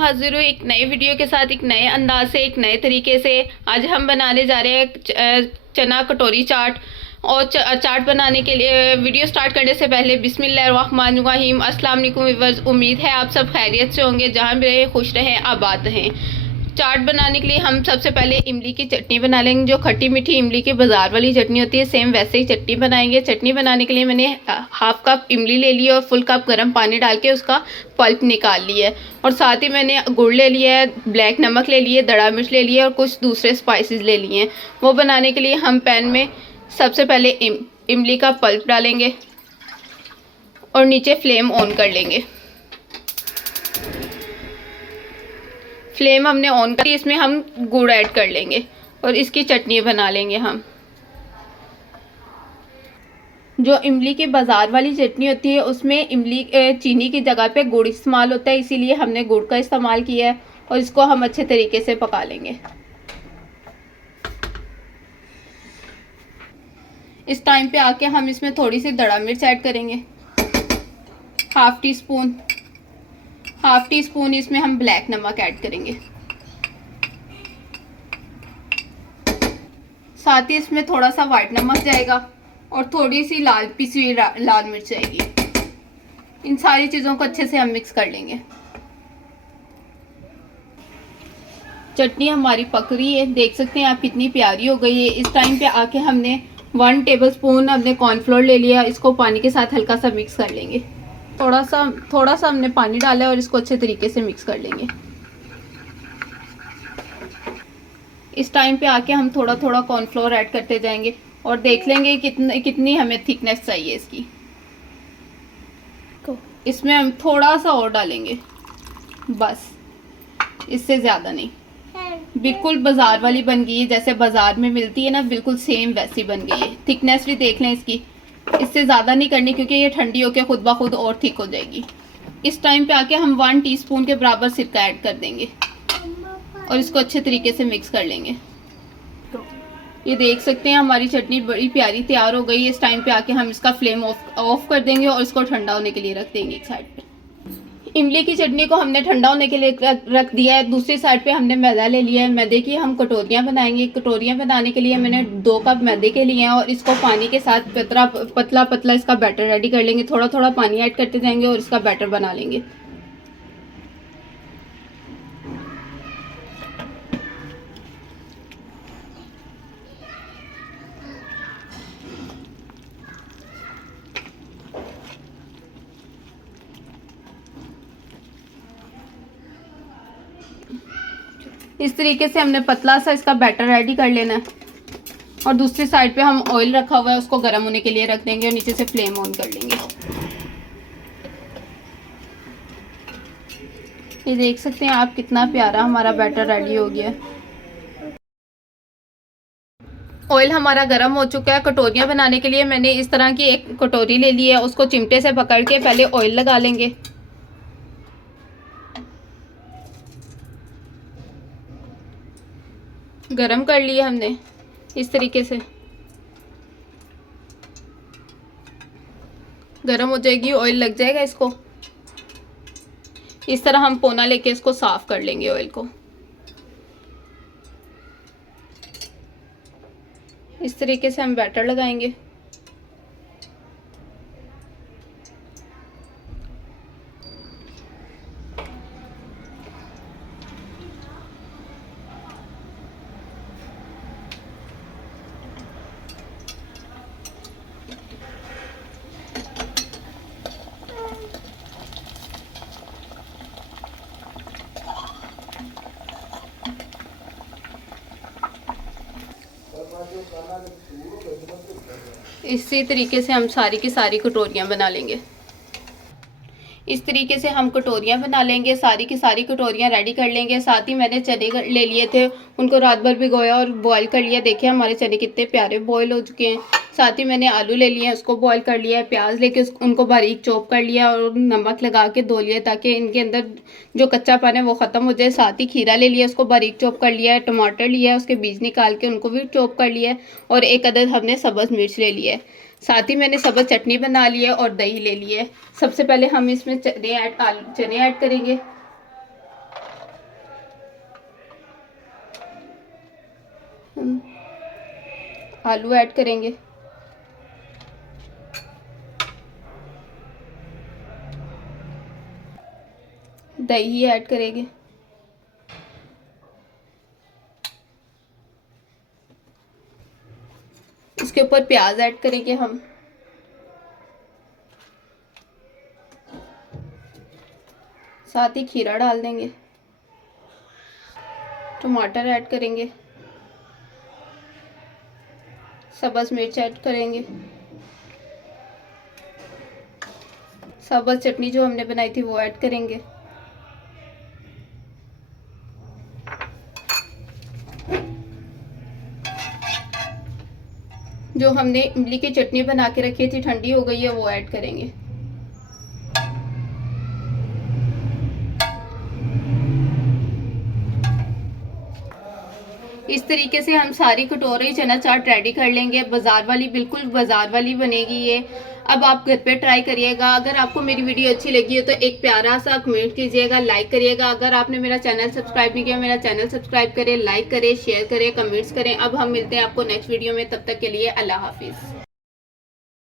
हाजिर हूँ एक नए वीडियो के साथ, एक नए अंदाज से, एक नए तरीके से। आज हम बनाने जा रहे हैं चना कटोरी चाट। और चाट बनाने के लिए वीडियो स्टार्ट करने से पहले बिस्मिल्लाहिर्रहमानिर्रहीम, अस्सलाम वालेकुम व्यूअर्स। उम्मीद है आप सब खैरियत से होंगे, जहाँ भी रहे खुश रहें, आबाद रहें। चाट बनाने के लिए हम सबसे पहले इमली की चटनी बना लेंगे। जो खट्टी मीठी इमली की बाज़ार वाली चटनी होती है, सेम वैसे ही चटनी बनाएंगे। चटनी बनाने के लिए मैंने हाफ कप इमली ले ली और फुल कप गर्म पानी डाल के उसका पल्प निकाल लिया है। और साथ ही मैंने गुड़ ले लिया है, ब्लैक नमक ले लिए, दड़ा मिर्च ले लिए और कुछ दूसरे स्पाइसेस ले लिए हैं। वो बनाने के लिए हम पैन में सबसे पहले इमली का पल्प डालेंगे और नीचे फ्लेम ऑन कर लेंगे। फ्लेम हमने ऑन कर दी, इसमें हम गुड़ ऐड कर लेंगे और इसकी चटनी बना लेंगे हम। जो इमली की बाज़ार वाली चटनी होती है उसमें इमली चीनी की जगह पे गुड़ इस्तेमाल होता है, इसीलिए हमने गुड़ का इस्तेमाल किया है। और इसको हम अच्छे तरीके से पका लेंगे। इस टाइम पे आके हम इसमें थोड़ी सी दड़ा मिर्च ऐड करेंगे, हाफ टी स्पून इसमें हम ब्लैक नमक ऐड करेंगे। साथ ही इसमें थोड़ा सा वाइट नमक जाएगा और थोड़ी सी पिसी हुई लाल मिर्च जाएगी। इन सारी चीज़ों को अच्छे से हम मिक्स कर लेंगे। चटनी हमारी पक रही है, देख सकते हैं आप कितनी प्यारी हो गई है। इस टाइम पे आके हमने 1 टेबलस्पून हमने कॉर्नफ्लोर ले लिया, इसको पानी के साथ हल्का सा मिक्स कर लेंगे। थोड़ा सा हमने पानी डाला है और इसको अच्छे तरीके से मिक्स कर लेंगे। इस टाइम पे आके हम थोड़ा थोड़ा कॉर्नफ्लोर ऐड करते जाएंगे और देख लेंगे कितनी हमें थिकनेस चाहिए इसकी। तो इसमें हम थोड़ा सा और डालेंगे, बस इससे ज़्यादा नहीं। बिल्कुल बाजार वाली बन गई है, जैसे बाजार में मिलती है ना, बिल्कुल सेम वैसी बन गई है। थिकनेस भी देख लें इसकी, इससे ज़्यादा नहीं करनी क्योंकि ये ठंडी होकर खुद ब खुद और थिक हो जाएगी। इस टाइम पे आके हम 1 टीस्पून के बराबर सिरका ऐड कर देंगे और इसको अच्छे तरीके से मिक्स कर लेंगे। तो ये देख सकते हैं हमारी चटनी बड़ी प्यारी तैयार हो गई है। इस टाइम पे आके हम इसका फ्लेम ऑफ कर देंगे और इसको ठंडा होने के लिए रख देंगे एक साइड पे। इमली की चटनी को हमने ठंडा होने के लिए रख दिया है। दूसरी साइड पे हमने मैदा ले लिया है। मैदे की हम कटोरियाँ बनाएंगे। कटोरियाँ बनाने के लिए मैंने 2 कप मैदे के लिए हैं और इसको पानी के साथ पतला पतला इसका बैटर रेडी कर लेंगे। थोड़ा थोड़ा पानी ऐड करते जाएंगे और इसका बैटर बना लेंगे। इस तरीके से हमने पतला सा इसका बैटर रेडी कर लेना है। और दूसरी साइड पे हम ऑयल रखा हुआ है, उसको गर्म होने के लिए रख देंगे और नीचे से फ्लेम ऑन कर लेंगे। ये देख सकते हैं आप कितना प्यारा हमारा बैटर रेडी हो गया है। ऑयल हमारा गर्म हो चुका है। कटोरियाँ बनाने के लिए मैंने इस तरह की एक कटोरी ले ली है, उसको चिमटे से पकड़ के पहले ऑयल लगा लेंगे। गरम कर लिया हमने इस तरीके से। गरम हो जाएगी, ऑयल लग जाएगा इसको। इस तरह हम पोना लेके इसको साफ कर लेंगे ऑयल को। इस तरीके से हम बैटर लगाएंगे। इसी तरीके से हम सारी की सारी कटोरियाँ बना लेंगे। इस तरीके से हम कटोरियाँ बना लेंगे, सारी की सारी कटोरियाँ रेडी कर लेंगे। साथ ही मैंने चने ले लिए थे, उनको रात भर भिगोया और बॉईल कर लिया। देखिए हमारे चने कितने प्यारे बॉईल हो चुके हैं। साथ ही मैंने आलू ले लिए हैं, उसको बॉईल कर लिया है। प्याज लेके उनको बारीक चॉप कर लिया और नमक लगा के धो लिया ताकि इनके अंदर जो कच्चापन है वो ख़त्म हो जाए। साथ ही खीरा ले लिया, उसको बारीक चॉप कर लिया है। टमाटर लिया है, उसके बीज निकाल के उनको भी चॉप कर लिया है। और 1 अदद हमने सब्ज़ मिर्च ले लिया है। साथ ही मैंने सब्ज़ चटनी बना ली है और दही ले ली है। सबसे पहले हम इसमें चने ऐड करेंगे। आलू ऐड करेंगे, दही ऐड करेंगे, इसके ऊपर प्याज ऐड करेंगे हम, साथ ही खीरा डाल देंगे, टमाटर ऐड करेंगे, सब्ज़ मिर्च ऐड करेंगे, सब्ज़ चटनी जो हमने बनाई थी वो ऐड करेंगे, जो हमने इमली की चटनी बना के रखी थी ठंडी हो गई है वो ऐड करेंगे। इस तरीके से हम सारी कटोरी चना चाट रेडी कर लेंगे। बाजार वाली, बिल्कुल बाजार वाली बनेगी ये। अब आप घर पे ट्राई करिएगा। अगर आपको मेरी वीडियो अच्छी लगी हो तो एक प्यारा सा कमेंट कीजिएगा, लाइक करिएगा। अगर आपने मेरा चैनल सब्सक्राइब नहीं किया, मेरा चैनल सब्सक्राइब करें, लाइक करें, शेयर करें, कमेंट्स करें। अब हम मिलते हैं आपको नेक्स्ट वीडियो में, तब तक के लिए अल्लाह हाफिज़।